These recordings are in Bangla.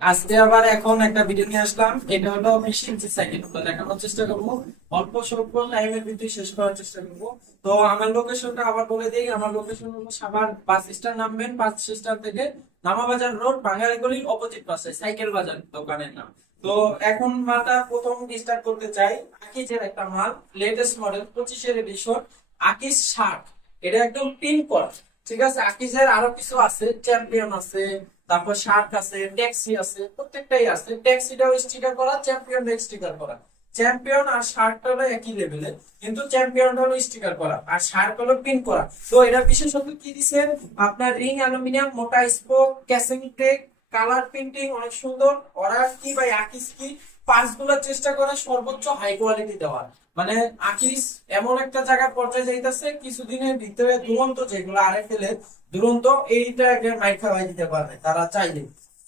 আজকে আবার এখন একটা ভিডিও নিয়ে আসলাম। এটা হলো মেশিন সাইকেল দেখানোর চেষ্টা করবো। অল্প স্বল্প টাইমের ভিতরে শেষ করার চেষ্টা করবো। তো আমার লোকেশনটা আবার বলে দিই। আমার লোকেশন হলো সাভার বাস স্ট্যান্ড, নামবেন বাস স্ট্যান্ড থেকে নামাবাজার রোড, বাঙালি গলির অপোজিট পাশে সাইকেল বাজার দোকানের নাম। তো এখন মালটা প্রথম স্টার্ট করতে চাই। আকিজের একটা মাল, লেটেস্ট মডেল 25-এর এডিশন, আকিজ 60। এটা একদম পিন করা। ঠিক আছে, আকিজের আরো কিছু আছে, চ্যাম্পিয়ন আছে, তারপর শার্ক আছে, ট্যাক্সি আছে, প্রত্যেকটাই আছে। ট্যাক্সিটাও স্টিকার করা, চ্যাম্পিয়ন স্টিকার করা। চ্যাম্পিয়ন আর শার্কটা হলো একই লেভেলের, কিন্তু চ্যাম্পিয়নটা হলো স্টিকার করা আর শার্ক হলো প্রিন্ট করা। তো এটা বিশেষত কি দিছে, আপনার রিং অ্যালুমিনিয়াম, মোটা spoke, casing tech, colour printing অনেক সুন্দর। ওরা কি ভাই, আকিস কি পার্টস গুলোর চেষ্টা করে সর্বোচ্চ হাই কোয়ালিটি দেওয়ার। মানে আকিস এমন একটা জায়গা পর্যায়ে যাইতেছে, কিছুদিনের ভিতরে দুরন্ত যেগুলো আরে ফেলে দুরন্ত এইটা মাইর খাওয়াই দিতে পারবে তারা চাইলে,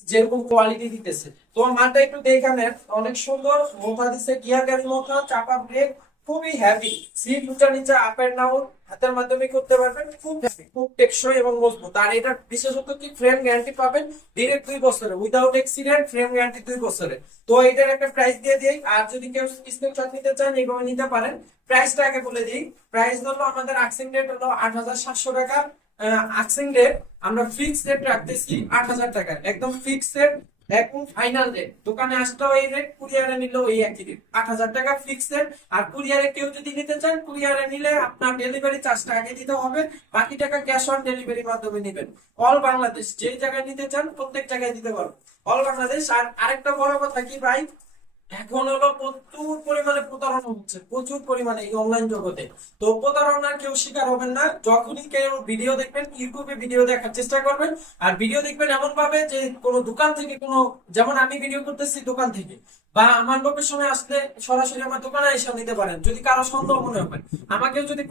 যেরকম কোয়ালিটি দিতেছে। তোমার মানটা একটু দেখে নেন, অনেক সুন্দর মোটা দিচ্ছে, গিয়ার গাড়ি মোটা, চাপা ব্রেক, খুবই হ্যাভি। সিট উঁচা নিচে আপ এন্ড ডাউন হাতের মাধ্যমে করতে পারবেন, খুব heavy, খুব টেকসই এবং মজবুত। আর এটা বিশেষত কি ফ্রেম গ্যারান্টি পাবেন ডিরেক্ট 2 বছরে, উইদাউট অ্যাক্সিডেন্ট, ফ্রেম গ্যারান্টি 2 বছরে। তো এটার একটা প্রাইস দিয়ে দিই, আর যদি কেউ স্ক্রিনশট নিতে চান এইভাবে নিতে পারেন। প্রাইসটা আগে বলে দিই। প্রাইস হলো আমাদের আক্সিং রেট হলো 8,700 টাকা। আক্সিং রেট আমরা ফিক্সড রেট রাখতেছি 8,000 টাকা, একদম ফিক্সড রেট, একদম ফাইনাল রেট। দোকানে আসলেও এই রেট, কুরিয়ারে নিলেও এই একই রেট, 8,000 টাকা ফিক্সড রেট। আর কুরিয়ারে কেউ যদি নিতে চান, কুরিয়ারে নিলে আপনার ডেলিভারি চার্জটা আগে দিতে হবে, বাকি টাকা ক্যাশ অন ডেলিভারির মাধ্যমে নিবেন। অল বাংলাদেশ যে জায়গায় নিতে চান প্রত্যেক জায়গায় দিতে পারবো, অল বাংলাদেশ। আর আরেকটা বড় কথা কি ভাই, এখন হলো প্রচুর পরিমাণে প্রতারণা হচ্ছে, প্রচুর পরিমাণে এই অনলাইন জগতে। তো প্রতারণার কেউ শিকার হবেন না। যখনই কেউ ভিডিও দেখবেন, ইউটিউবে ভিডিও দেখার চেষ্টা করবেন। আর ভিডিও দেখবেন এমন ভাবে যে কোনো দোকান থেকে, কোনো, যেমন আমি ভিডিও করতেছি দোকান থেকে, বা আমার লোকেশনে আসলে সরাসরি আমার দোকানে এসে নিতে পারেন। যদি কারো সন্দেহ মনে হয়, আমাকে যদি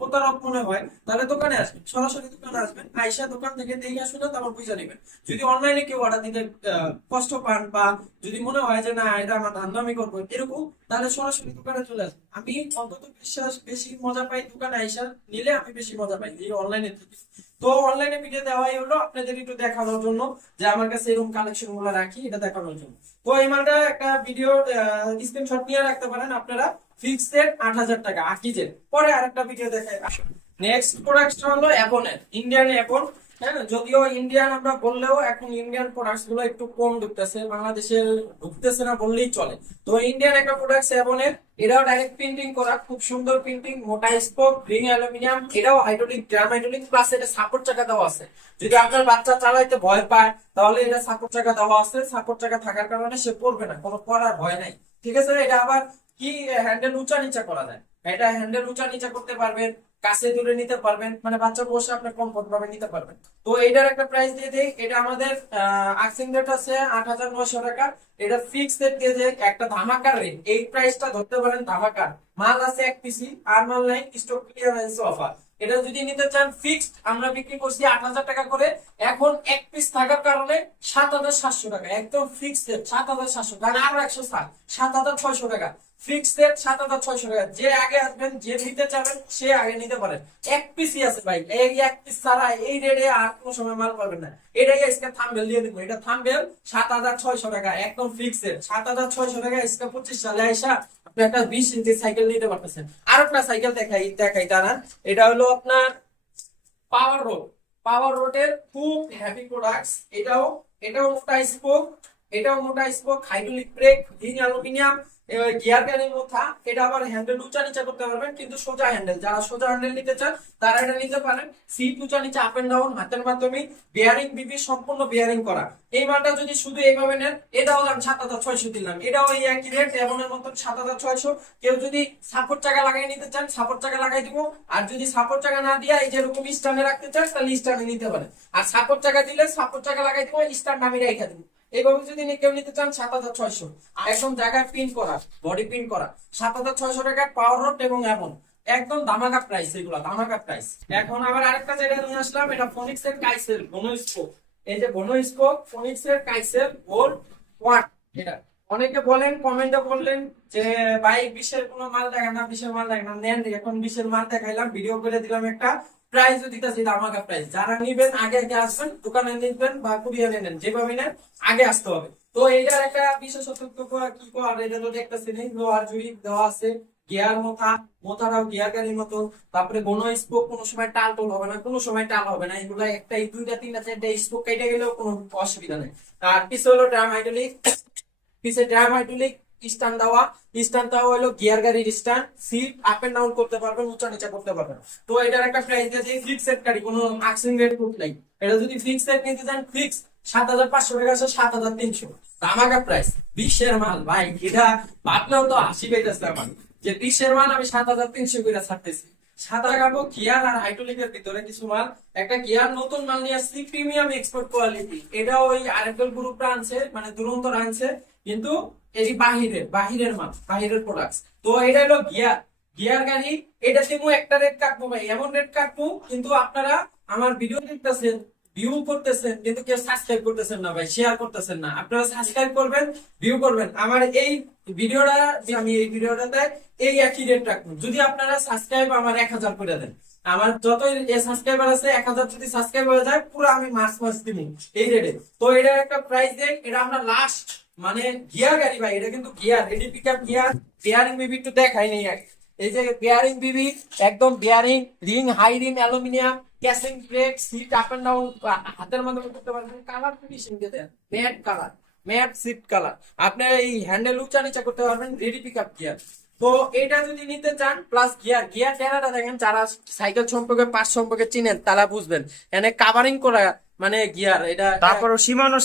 প্রতারক মনে হয়, তাহলে দোকানে আসবেন, সরাসরি দোকানে আসবেন, আইসা দোকান থেকে দেখে শুনে তারপর বুঝে নেবেন। যদি অনলাইনে কেউ অর্ডার দিতে কষ্ট পান, বা যদি মনে হয় যে না এটা আমার ধান্দা আমি করবো এরকম, তাহলে সরাসরি দোকানে চলে আসবেন। আমি অন্তত বিশ্বাস বেশি মজা পাই দোকানে আইসা নিলে, আমি বেশি মজা পাই এই অনলাইনে থেকে। তো অনলাইনে ভিডিও দেওয়াই হলো আপনাদের একটু দেখানোর জন্য, যে আমার কাছে এরকম কালেকশন গুলো রাখি, এটা দেখানোর জন্য। তো এই মালটা একটা ভিডিও স্ক্রিনশট নিয়ে রাখতে পারেন আপনারা। ফিক্সড রেট 8,000 টাকা আকিজের। পরে আরেকটা ভিডিও দেখাই। নেক্সট প্রোডাক্টটা হলো অ্যাপনের, ইন্ডিয়ান অ্যাপন। হ্যাঁ, যদিও ইন্ডিয়ান আমরা বললেও এখন ইন্ডিয়ান প্রোডাক্টস গুলো একটু কম ঢুকতেছে, বাংলাদেশে ঢুকতেছে না বললেই চলে। তো ইন্ডিয়ান একটা প্রোডাক্ট অ্যাপনের, এটাও ডাইরেক্ট প্রিন্টিং করা, খুব সুন্দর প্রিন্টিং, মোটা স্পোক, রিং অ্যালুমিনিয়াম, এটাও হাইড্রোলিক, ড্রাম হাইড্রোলিক, প্লাস এটা সাপোর্ট চাকা দেওয়া আছে। যদি আপনার বাচ্চা চালাইতে ভয় পায়, তাহলে এটা সাপোর্ট চাকা দেওয়া আছে। সাপোর্ট চাকা থাকার কারণে সে পড়বে না, কোনো পড়ার ভয় নাই। ঠিক আছে, এটা আবার কি হ্যান্ডেল উঁচা নিচা করা যায়, এটা হ্যান্ডেল উঁচা নিচা করতে পারবেন, কাছে দূরে নিতে পারবেন, মানে বাচ্চা বসে আপনি কমফোর্ট ভাবে নিতে পারবেন। তো এটার একটা প্রাইস দিয়ে দেই। এটা আমাদের আক্সিং রেট আছে 8,900 টাকা। এটা ফিক্সড রেট দিয়ে যে একটা ধামাকার রেট, এই প্রাইসটা ধরতে পারেন ধামাকার। মাল আছে এক পিসি, আর মাল নাই, স্টক ক্লিয়ারেন্স অফার। এটা যদি নিতে চান ফিক্সড আমরা বিক্রি করছি 8,000 টাকা করে। এখন এক পিস থাকার কারণে 7,700 টাকা, একদম ফিক্সড রেট 7,700, কারণ আরো 160, 7,600 টাকা ফিক্সড রেট, 7,600 টাকা। যে আগে আসবেন, যে নিতে চাবেন সে আগে নিতে পারেন। এক পিসই আছে ভাই, এই এক পিস ছাড়া এই রেটে আর কোনো সময় মাল পাবেন না। এটাই আজকে থাম্বনেল দিয়ে দিব, এটা থাম্বনেল। 7,600 টাকা একদম ফিক্সড, 7,600 টাকা। আজকে 25 সালে আইসা আপনি একটা 20 ইঞ্চি সাইকেল নিতে পারতেছেন। আর একটা সাইকেল দেখাই তারা। এটা হলো আপনার পাওয়ার রোড। পাওয়ার রোডের খুব হ্যাভি প্রোডাক্টস। এটাও এটাও মোটা স্পোক, এটাও মোটা spoke, hydraulic break, ring aluminium, gear গাড়ির মধ্যে। এটা আবার হ্যান্ডেল উঁচা নিচা করতে পারবেন, কিন্তু সোজা হ্যান্ডেল, যারা সোজা হ্যান্ডেল নিতে চান তারা এটা নিতে পারেন। সিট উঁচা নিচা আপ এন্ড ডাউন হাতের মাধ্যমে, বিয়ারিং বিবি সম্পূর্ণ বিয়ারিং করা। এই মালটা যদি শুধু এইভাবে নেন, এটাও দাম 7,600 দিলাম, এটাও এই একই রেট, এমনের মতন 7,600। কেউ যদি সাপোর্ট চাকা লাগাই নিতে চান, সাপোর্ট চাকা লাগাই দিব। আর যদি সাপোর্ট চাকা না দিয়া এই যেরকম স্ট্যান্ডে রাখতে চান, তাহলে স্ট্যান্ডে নিতে পারেন। আর সাপোর্ট চাকা দিলে সাপোর্ট চাকা লাগাই দিব, স্ট্যান্ড আমি রেখে দিব। এইভাবে যদি কেউ নিতে চান 7,600, একদম জায়গায় প্রিন্ট করা, বডি প্রিন্ট করা, 7,600 টাকা পাওয়ার রোড এবং এমন একদম ধামাকা প্রাইস, এগুলা ধামাকা প্রাইস। এখন আবার আরেকটা জায়গায় নিয়ে আসলাম, এটা ফোনিক্স এর কাইসেল ঘন স্পোক। এই যে ঘন স্পোক, ফোনিক্স এর কাইসেল গোল্ড ওয়াট। এটা অনেকে বলেন, কমেন্টে বললেন যে ভাই 20-এর কোনো মাল দেখেন না, 20-এর মাল দেখেন না। নেন, এখন 20-এর মাল দেখাইলাম, ভিডিও করে দিলাম একটা। প্রাইসও দিতেছি ধামাকা প্রাইস। যারা নিবেন আগে আগে আসবেন, দোকানে নিবেন বা কুরিয়ারে নেন, যেভাবে নেন আগে আসতে হবে। তো এটার একটা বিশেষত্ব কি কর, এটা তো দেখতেছি লোহার জুড়ি দেওয়া আছে, গিয়ার মোথাটাও গিয়ার গাড়ির মতো। তারপরে কোনো স্পোক কোনো সময় টাল টোল হবে না, কোনো সময় টাল হবে না, এগুলা একটা দুইটা তিনটা চারটা স্পোক কেটে গেলেও কোনো অসুবিধা নেই। আর পিছে হলো ড্রাম হাইড্রোলিক, পিছে ড্রাম হাইড্রোলিক স্ট্যান্ড দেওয়া হলো গিয়ার গাড়ির stand, seat up and down করতে পারবেন, উঁচা নিচা করতে পারবেন। তো এটার একটা প্রাইস দিয়ে ফিক্সড গাড়ি, কোনো আক্সিং রেট প্রুফ নাই। এটা যদি ফিক্সড নিতে চান ফিক্স 7,500 টাকা আছে, 7,300 ধামাকা প্রাইস। বিশ্বের মাল ভাই, এটা ভাবলেও তো হাসি পেতেছে আমার, যে বিশ্বের মাল আমি 7,300 করে ছাড়তেছি। সাদা কাপড় গিয়ার আর হাইড্রোলিকের ভিতরে কিছু মাল, একটা গিয়ার নতুন মাল নিয়ে আসছি, প্রিমিয়াম এক্সপোর্ট কোয়ালিটি। এটা ওই আরএফএল গ্রুপটা আনছে, মানে দুরন্তর আনছে, কিন্তু এটি বাহিরের মাল, বাহিরের প্রোডাক্ট। তো এটা হলো গিয়ার গাড়ি। এটা তেমন একটা রেট কাটবো ভাই, এমন রেট কাটবো, কিন্তু আপনারা আমার ভিডিও দেখতেছেন, ভিউ করতেছেন, কিন্তু কেউ সাবস্ক্রাইব করতেছেন না ভাই, শেয়ার করতেছেন না। আপনারা সাবস্ক্রাইব করবেন, ভিউ করবেন। আমার এই ভিডিওটা, আমি এই ভিডিওটাতে এই একই রেট রাখবো। যদি আপনারা সাবস্ক্রাইব আমার 1,000 করে দেন, আমার যত সাবস্ক্রাইবার আছে 1,000 যদি সাবস্ক্রাইব হয়ে যায়, পুরো আমি মাস দিব এই রেটে। তো এটার একটা প্রাইস দেখ, এটা আমরা লাস্ট, মানে গিয়ার গাড়ি ভাই, এটা কিন্তু গিয়ার, এটি পিকআপ গিয়ার, বিয়ারিং বিবি একটু দেখাই নেই। এই যে বিয়ারিং বিবি, একদম bearing ring, high ring aluminium, casing brake, seat up and down হাতের মাধ্যমে করতে পারবেন। কালার ফিনিশিং দিয়ে then matt colour, matt seat colour. আপনি এই হ্যান্ডেল উঁচা নিচা করতে পারবেন, রেডি পিকআপ গিয়ার। তো এটা যদি নিতে চান, প্লাস গিয়ার টেরাটা দেখেন, যারা সাইকেল সম্পর্কে পার্ট সম্পর্কে চিনেন তারা বুঝবেন। এনে কাভারিং করা মানে গিয়ার, এটা তারপরও সীমানো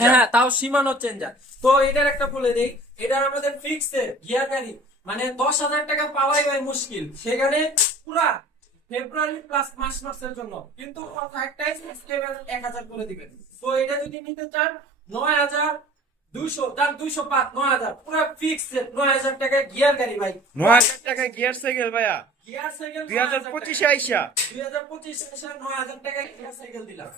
হ্যাঁ, তাও সীমানো চেঞ্জার। তো এটার একটা বলে দেই, এটা আমাদের ফিক্সড গিয়ার গাড়ি, মানে 10,000 টাকা পাওয়াই ভাই মুশকিল, সেখানে পুরা ফেব্রুয়ারি প্লাস মার্চের জন্য। কিন্তু কথা একটাই, সাবস্ক্রাইবার 1,000 করে দিবেন। তো এটা যদি নিতে চান 9,200, দাম 205, 9,000 পুরো ফিক্সড 9,000 টাকা গিয়ার গাড়ি ভাই। 9,000 টাকা গিয়ার সাইকেল ভাইয়া, গিয়ার সাইকেল 2025 আইসা 2025 এসে 9,000 টাকা গিয়ার সাইকেল দিলাম।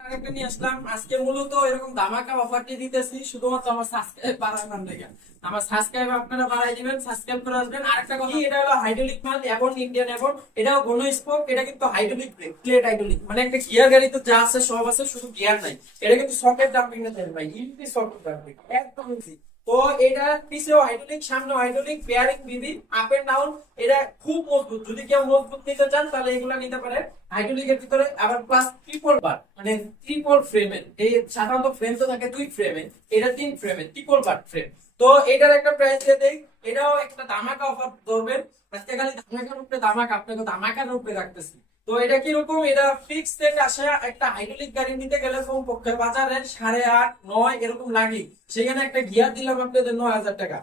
আরেকটা নিয়ে আসলাম আজকে, মূলত এরকম ধামাকা অফারটি দিতেছি শুধুমাত্র আমার সাবস্ক্রাইব বাড়ানোর লেগে। আমার সাবস্ক্রাইব আপনারা বাড়াই দিবেন, সাবস্ক্রাইব করে আসবেন। আরেকটা কথা, এটা হলো হাইড্রোলিক মাল, এখন ইন্ডিয়ান এখন, এটাও ঘন স্পোক, এটা কিন্তু হাইড্রোলিক ব্রেক, প্লেট হাইড্রোলিক, মানে একটা গিয়ার গাড়ি তো যা আছে সব আছে, শুধু গিয়ার নাই। এটা কিন্তু সকেট ডাম্পিং না দেন ভাই, ইজি সকেট ডাম্পিং, একদম ইজি। তো এটা পিছেও হাইড্রোলিক, সামনেও hydraulic, bearing Bibi, up and down. এটা খুব মজবুত, যদি কেউ মজবুত নিতে চান তাহলে এগুলা নিতে পারে। হাইড্রোলিকের ভিতরে আবার প্লাস ট্রিপল বার, মানে ট্রিপল ফ্রেমের, এই সাধারণত ফ্রেম তো থাকে 2 ফ্রেমে, এটা 3 ফ্রেমে, ট্রিপল বার ফ্রেম। তো এটার একটা প্রাইস দিয়ে দেই, এটাও একটা ধামাকা অফার ধরবেন আজকে, খালি ধামাকার উপরে ধামাকা, আপনাকে ধামাকার উপরে রাখতেছি। তো এটা কিরকম, এটা ফিক্সড রেট আসে। একটা হাইড্রোলিক গাড়ি নিতে গেলে কমপক্ষে বাজারে 8.5, 9 এরকম লাগে, সেখানে একটা গিয়ার দিলাম আপনাদের 9,000 টাকা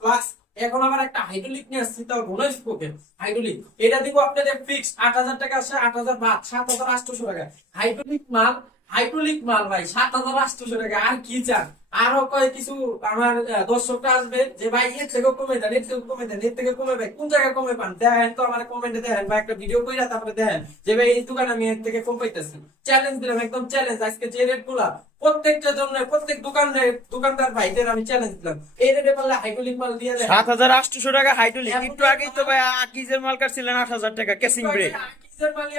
প্লাস। এখন আবার একটা হাইড্রোলিক নিয়ে আসছি, তাও ঘন স্পোকের হাইড্রোলিক, এটা দিব আপনাদের ফিক্স 8,000 টাকা আসে, 8,000 বাদ 7,800 টাকা। হাইড্রোলিক মাল ভাই, 7,800 টাকা। আর কি চান? আরো কয় কিছু আমার দর্শকরা আসবে যে ভাই এর থেকে কমে দেন, এর থেকে কমে দেন, এর থেকে কমে, ভাই কোন জায়গায় কমে পান দেখেন তো, আমার কমেন্টে দেখেন বা একটা ভিডিও কইরা তারপরে দেখেন যে ভাই এই দোকানে আমি এর থেকে কম পাইতেছি। চ্যালেঞ্জ দিলাম, একদম চ্যালেঞ্জ। আজকে যে রেট গুলা প্রত্যেকটা জন্য, প্রত্যেক দোকানদার ভাইদের আমি চ্যালেঞ্জ দিলাম, এই রেটে পারলে হাইড্রোলিক মাল দিয়ে দেয়। 7,800 টাকা হাইড্রোলিক। একটু আগেই তো ভাই আকিজের মাল কাটছিলেন 8,000 টাকা ক্যাসিং ব্রেক।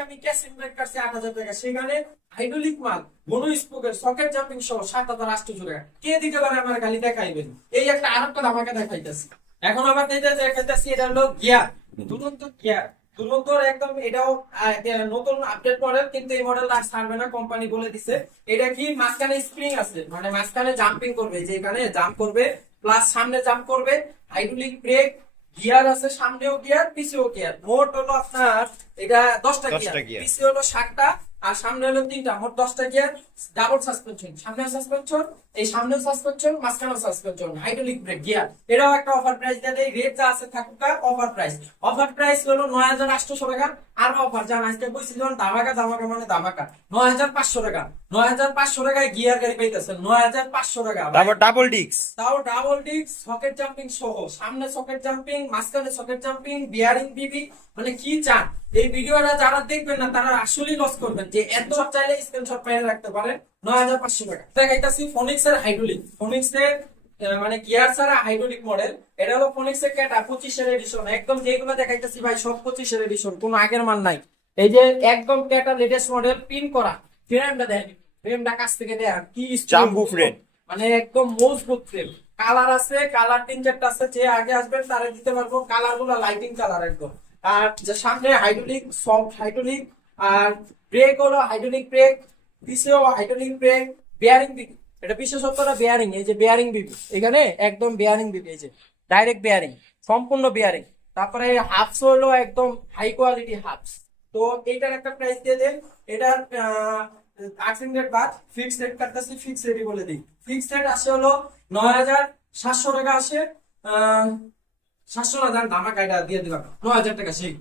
আমি ক্যাসিং ব্রেক কাটছি 8,000 টাকা, সেখানে হাইড্রোলিক মাল ঘন স্পোকের সকেট জাম্পিং সহ 7,800 টাকা। কে দিতে পারে আমার খালি দেখাইবেন। এই একটা আরেকটা ধামাকা দেখাইতেছি। এখন আবার দেখাইতেছি, এটা হলো গিয়ার, দুরন্ত গিয়ার, দুরন্তর একদম। এটাও নতুন আপডেট মডেল, কিন্তু এই মডেল আর ছাড়বে না, কোম্পানি বলে দিছে। এটা কি মাঝখানে স্প্রিং আছে, মানে মাঝখানে জাম্পিং করবে, যেখানে জাম্প করবে প্লাস সামনে জাম্প করবে। হাইড্রোলিক ব্রেক, গিয়ার আছে, সামনেও গিয়ার পিছেও গিয়ার। মোট হলো আপনার এটা 10টা গিয়ার, পিছে হলো 7টা আর সামনে হলো 3টা, মোট 10টা গিয়ার। ডাবল সাসপেনশন, সামনে সাসপেনশন, এই সামনে সাসপেনশন, মাঝখানে সাসপেনশন, হাইড্রোলিক ব্রেক, গিয়ার। এটাও একটা অফার প্রাইস দিয়ে দেয়, রেট যা আছে থাকুক, অফার প্রাইস। অফার প্রাইস হলো 9,800 টাকা। আর অফার জান আজকে কইছি যখন ধামাকা, ধামাকা মানে ধামাকা, 9,500 টাকা। 9,500 টাকায় গিয়ার গাড়ি পাইতেছেন, 9,500 টাকা। তারপর ডাবল ডিস্ক, তাও ডাবল ডিস্ক, সকেট জাম্পিং সহ, সামনে সকেট জাম্পিং, মাঝখানে সকেট জাম্পিং, বিয়ারিং বিবি, মানে কি চান। এই ভিডিওটা যারা দেখবেন না তারা আসলেই লস করবেন, যে এত সব চাইলে স্ক্রিনশট মেরে রাখতে পারেন। 9,500 টাকা। দেখাইতাছি ফোনিক্স এর হাইড্রোলিক, ফোনিক্স এর মানে গিয়ার ছাড়া হাইড্রোলিক মডেল। এটা হলো ফোনিক্স এর ক্যাটা 25 এর এডিশন, একদম যেগুলো দেখাইতাছি ভাই সব 25 এর এডিশন, কোনো আগের মান নাই। এই যে একদম ক্যাটা লেটেস্ট মডেল পিন করা ফ্রেমটা দেন, ফ্রেমটা কাছ থেকে দেন কি জাম্বো frame। মানে একদম মজবুত ফ্রেম। কালার আছে, কালার 3-4টা আছে, যে আগে আসবেন তারে দিতে পারবো কালার গুলো লাইটিং কালার একদম। আর যে সামনে হাইড্রোলিক, সফট হাইড্রোলিক, আর ব্রেক হলো হাইড্রোলিক ব্রেক, পিছেও হাইড্রোলিক ব্রেক, বেয়ারিং বিবি, এটা বিশেষত্বটা বেয়ারিং, এই যে বেয়ারিং বিবি এখানে একদম বেয়ারিং বিবি, এই যে ডাইরেক্ট বেয়ারিং, সম্পূর্ণ বেয়ারিং। তারপরে হাফস হলো একদম হাই কোয়ালিটি হাফস। তো এইটার একটা প্রাইস দিয়ে দেন, এটার আর্থিং রেট বাদ ফিক্সড রেট কাটতেছি, ফিক্সড রেটই বলে দিই। ফিক্সড রেট আসে হলো 9,700 টাকা আসে। 700 না দেন, ধামাকা এটা দিয়ে দিলাম 9,000 টাকা, সেই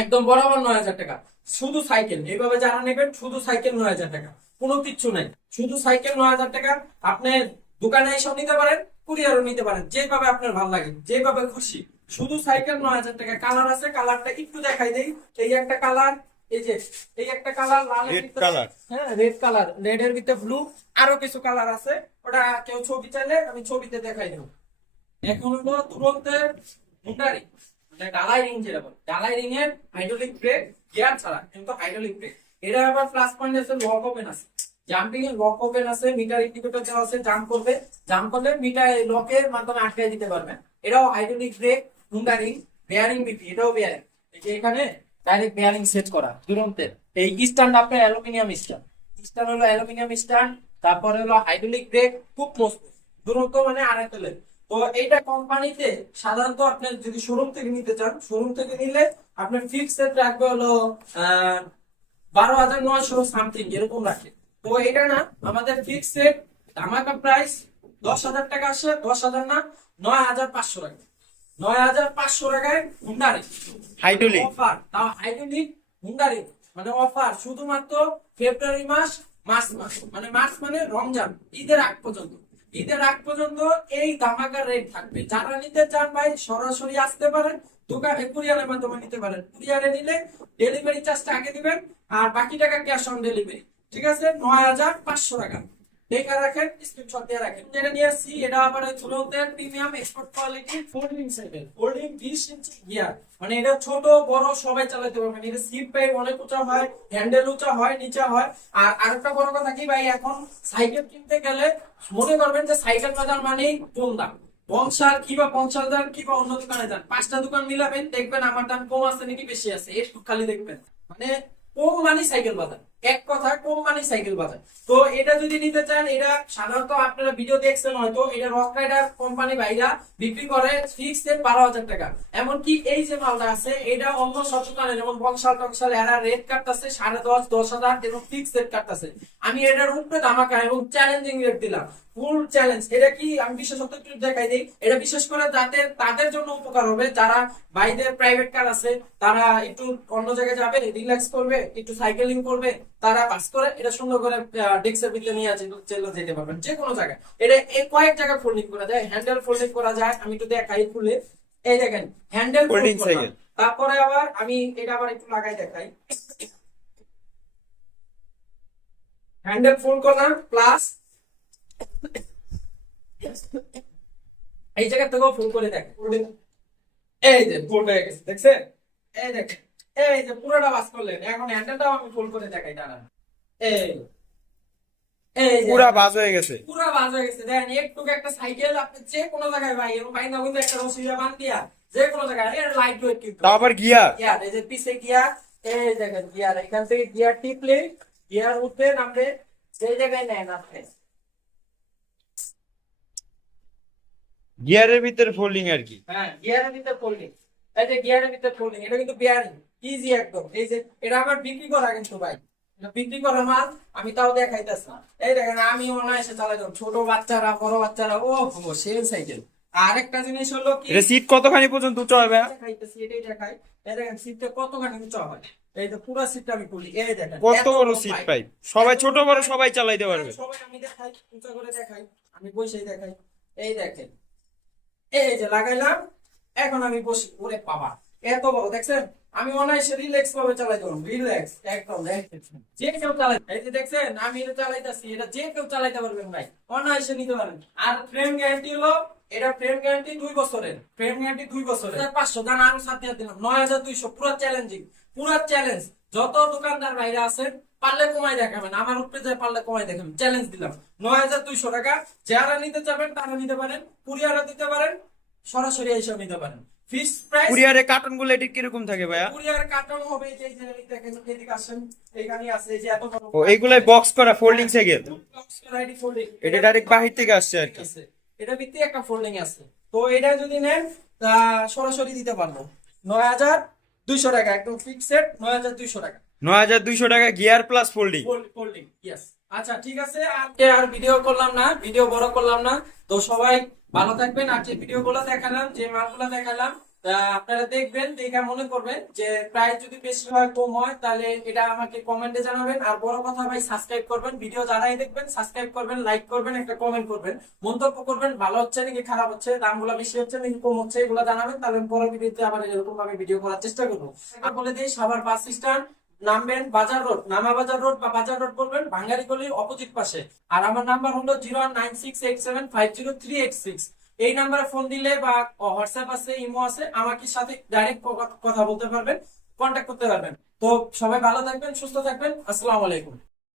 একদম বরাবর 9,000 টাকা। শুধু সাইকেল এইভাবে যারা নেবেন, শুধু সাইকেল 9,000 টাকা, কোনো কিচ্ছু নাই, শুধু সাইকেল 9,000 টাকা। আপনি দোকানে এসেও নিতে পারেন, কুরিয়ারও নিতে পারেন, যেভাবে আপনার ভালো লাগে, যেভাবে খুশি। শুধু সাইকেল 9,000 টাকা। কালার আছে, কালারটা একটু দেখাই দেই। এই একটা কালার, এই যে এই একটা কালার লাল, রেড কালার, হ্যাঁ রেড কালার, রেড এর ভিতরে ব্লু, আরো কিছু কালার আছে, ওটা কেউ ছবি চাইলে আমি ছবিতে দেখাই দেবো। এখন হলো তুরন্তের মুন্ডারি, মানে ডালাই রিং, যেটা বলে ডালাই রিং এর হাইড্রোলিক ব্রেক, গিয়ার ছাড়া কিন্তু হাইড্রোলিক ব্রেক। এটা আবার প্লাস পয়েন্ট আছে, লক ওপেন আছে, জাম্পিং এর লক ওপেন আছে, মিটার ইন্ডিকেটর দেওয়া আছে, জাম্প করলে মিটার লকের মাধ্যমে আটকে দিতে পারবেন। এটাও hydraulic break, Mundari, bearing BP, এটাও বেয়ারিং। এই যে এখানে ডাইরেক্ট বেয়ারিং সেট করা দুরন্তের। এই স্ট্যান্ড আপনার অ্যালুমিনিয়াম স্ট্যান্ড, স্ট্যান্ড হলো অ্যালুমিনিয়াম স্ট্যান্ড। তারপরে হলো হাইড্রোলিক ব্রেক, খুব মজবুত, দুরন্ত মানে আড়াই তেলের। তো এইটা কোম্পানিতে সাধারণত আপনি যদি শোরুম থেকে নিতে চান, শোরুম থেকে নিলে আপনার ফিক্সড রেট রাখবে হলো 12,900 সামথিং এরকম রাখে। তো এটা না, আমাদের ফিক্সড রেট ধামাকা প্রাইস 10,000 টাকা আসে, 10,000 না 9,500 টাকা। 9,500 টাকায় হুন্ডারি হাইড্রোলিক। অফার, তাও হাইড্রোলিক হুন্ডারি, মানে অফার শুধুমাত্র ফেব্রুয়ারি মাস, মানে মার্চ মানে রমজান, ঈদের আগ পর্যন্ত। ঈদের আগ পর্যন্ত এই ধামাকার রেট থাকবে। যারা নিতে চান ভাই সরাসরি আসতে পারেন, দোকানে কুরিয়ারের মাধ্যমে নিতে পারেন। কুরিয়ারে নিলে ডেলিভারি চার্জটা আগে দিবেন, আর বাকি টাকা ক্যাশ অন ডেলিভারি। ঠিক আছে, 9,500 টাকা। লেখা রাখেন, স্ক্রিনশট দিয়ে রাখেন। যেটা নিয়ে আসছি এটা আবার তুলন্তের premium export quality folding cycle, folding 20 inch gear, মানে এটা ছোট বড় সবাই চালাতে পারবেন। এটা সিট পাই অনেক উঁচা হয়, হ্যান্ডেল উঁচা হয়, নিচা হয়। আর আরেকটা বড় কথা কি ভাই, এখন সাইকেল কিনতে গেলে মনে করবেন যে সাইকেল বাজার মানেই কম দাম। বংশাল কিংবা বংশালদার কিংবা অন্য দোকানে যান, 5টা দোকান মিলাবেন, দেখবেন আমার দাম কম আছে নাকি বেশি আছে, একটু খালি দেখবেন। মানে কম মানে সাইকেল বাজার, এক কথা কম মানে সাইকেল বাজার। তো এটা যদি নিতে চান, এটা সাধারণত আপনারা ভিডিও দেখছেন হয়তো, এটা রক রাইডার কোম্পানি ভাইরা বিক্রি করে ফিক্সড 12,000 টাকা। এমনকি এই যে মালটা আছে, এটা অন্য সব দোকানে যেমন বংশাল টংশাল এরা রেট কাটতেছে 10,500, 10,000 এবং ফিক্সড রেট কাটতেছে। আমি এটার উপরে ধামাকা এবং চ্যালেঞ্জিং রেট দিলাম, ফুল চ্যালেঞ্জ। এটা কি আমি বিশেষত একটু দেখাই দিই, এটা বিশেষ করে তাদের জন্য উপকার হবে যারা ভাইদের প্রাইভেট কার আছে, তারা একটু অন্য জায়গায় যাবে, রিল্যাক্স করবে, একটু সাইকেলিং করবে, তারা পাস করে এটা সুন্দর করে ডেস্কের ভিতরে নিয়ে চলে যেতে পারবেন যে কোনো জায়গায়। এটা কয়েক জায়গায় ফোল্ডিং করা যায়, হ্যান্ডেল ফোল্ডিং করা যায়। আমি একটু দেখাই খুলে, এই দেখেন হ্যান্ডেল ফোল্ডিং ফোল্ডিং সাইকেল। তারপরে আবার আমি এটা আবার একটু লাগাই দেখাই, হ্যান্ডেল ফোল্ড করা প্লাস এই জায়গা থেকেও ফোল্ড করে দেখ, এই যে ফোল্ড হয়ে গেছে, দেখছেন? এই দেখেন, এই যে পুরোটা বাস করলেন। এখন হ্যান্ডেলটাও আমি ফোল্ড করে দেখাই, দাঁড়ান। এই এই যে পুরা বাজ হয়ে গেছে। পুরো বাজ হয়ে গেছে। দেখেন একটু একটা সাইকেল আপনি যে কোনো জায়গায় ভাই, এবং ভাই না কিন্তু একটা রসিয়া বান দিয়া যে কোনো জায়গায়, এর লাইট ওয়েট কিন্তু। তাও আবার গিয়ার। গিয়ার, এই যে পিছে গিয়ার, এই দেখেন গিয়ার, এখান থেকে গিয়ার টিপলে গিয়ার উঠবে নামবে, সেই জায়গায় নেন আপনি। গিয়ারের ভিতরে ফোল্ডিং আর কি। হ্যাঁ গিয়ারের ভিতরে ফোল্ডিং, এই যে গিয়ারের ভিতরে ফোল্ডিং, এটা কিন্তু বেয়ারিং ইজি একদম। এই যে এটা আমার বিক্রি করা কিন্তু ভাই, এটা বিক্রি করা মাল, আমি তাও দেখাইতেছি। এই দেখেন আমি অনায়াসে চালাই যাবো, ছোট বাচ্চারা বড় বাচ্চারা, ও সেল সাইকেল। আর একটা জিনিস হলো কি, এটা সিট কতখানি পর্যন্ত উঁচু হবে? দেখাইতেছি, এটাই দেখাই। এই দেখেন সিটটা কতখানি উঁচা হয়, এই যে পুরো সিটটা আমি খুলি, এই দেখেন কত এত বড় বড় সিট পাইপ। পাইপ, সবাই ছোট বড় সবাই চালাইতে পারবে। সবাই আমি দেখাই, উঁচা করে দেখাই, আমি বসেই দেখাই। এই দেখেন, এই যে লাগাইলাম, এখন আমি বসি, ওরে বাবা এত বড় দেখছেন, আমি অনায়াসে রিল্যাক্স ভাবে চালাইতে পারবো, রিল্যাক্স একদম দেখছেন। যে কেউ চালাই, এই যে দেখছেন আমি এটা চালাইতেছি, এটা যে কেউ চালাইতে পারবেন ভাই, অনায়াসে নিতে পারেন। আর ফ্রেম গ্যারান্টি হলো, এটা ফ্রেম গ্যারান্টি 2 বছরের, ফ্রেম গ্যারান্টি 2 বছরের। 500 দাম আরো 7,000 দিলাম, 9,200, পুরো চ্যালেঞ্জিং, পুরো চ্যালেঞ্জ। যত দোকানদার বাইরে আছেন পারলে কমাই দেখাবেন, আমার উপরে যায় পারলে কমাই দেখাবেন, চ্যালেঞ্জ দিলাম। 9,200 টাকা, যারা নিতে চাবেন তারা নিতে পারেন, কুরিয়ারও দিতে পারেন, সরাসরি এসে নিতে পারেন। Fixed price. কুরিয়ারে কার্টন গুলো এটি কিরকম থাকে ভাইয়া? কুরিয়ার কার্টন হবে এই যে দেখেন, এদিকে আসেন, এইখানে আছে এই যে এত বড় ও এইগুলাই বক্স করা ফোল্ডিং সাইকেল, বক্স রাইডি ফোল্ডিং, এটা ডাইরেক্ট বাহির থেকে আসছে আর কি। আছে, এটা ভিত্তি একটা ফোল্ডিং আছে। তো এটা যদি নেন তা সরাসরি দিতে পারবো 9,200 টাকা, একদম ফিক্সড 9,200 টাকা 9,200 টাকা gear plus folding. Folding, yes. আচ্ছা ঠিক আছে, আর ভিডিও করলাম না, ভিডিও বড় করলাম না। তো সবাই ভালো থাকবেন। আর যে ভিডিওগুলো দেখালাম, যে মালগুলো দেখালাম, আপনারা দেখবেন, দেখে মনে করবেন যে প্রাইস যদি বেশি হয় কম হয় তাহলে এটা আমাকে কমেন্টে জানাবেন। আর বড় কথা ভাই, সাবস্ক্রাইব করবেন, ভিডিও যারাই দেখবেন সাবস্ক্রাইব করবেন, লাইক করবেন, একটা কমেন্ট করবেন, মন্তব্য করবেন, ভালো হচ্ছে নাকি খারাপ হচ্ছে, দামগুলো বেশি হচ্ছে নাকি কম হচ্ছে, এগুলো জানাবেন। তাহলে আমি পরের ভিডিওতে আবার এরকম ভাবে ভিডিও করার চেষ্টা করবো। আর বলে দিই, সাভার বাস স্ট্যান্ড নামবেন, বাজার রোড, নামা বাজার রোড বা বাজার রোড বলবেন, ভাঙ্গারি গলির অপোজিট পাশে। আর আমার নাম্বার হলো 09687503886। এই নাম্বারে ফোন দিলে বা হোয়াটসঅ্যাপ আছে, ইমো আছে, আমাকে সাথে ডাইরেক্ট কথা বলতে পারবেন, কন্ট্যাক্ট করতে পারবেন। তো সবাই ভালো থাকবেন, সুস্থ থাকবেন, আসসালামু আলাইকুম।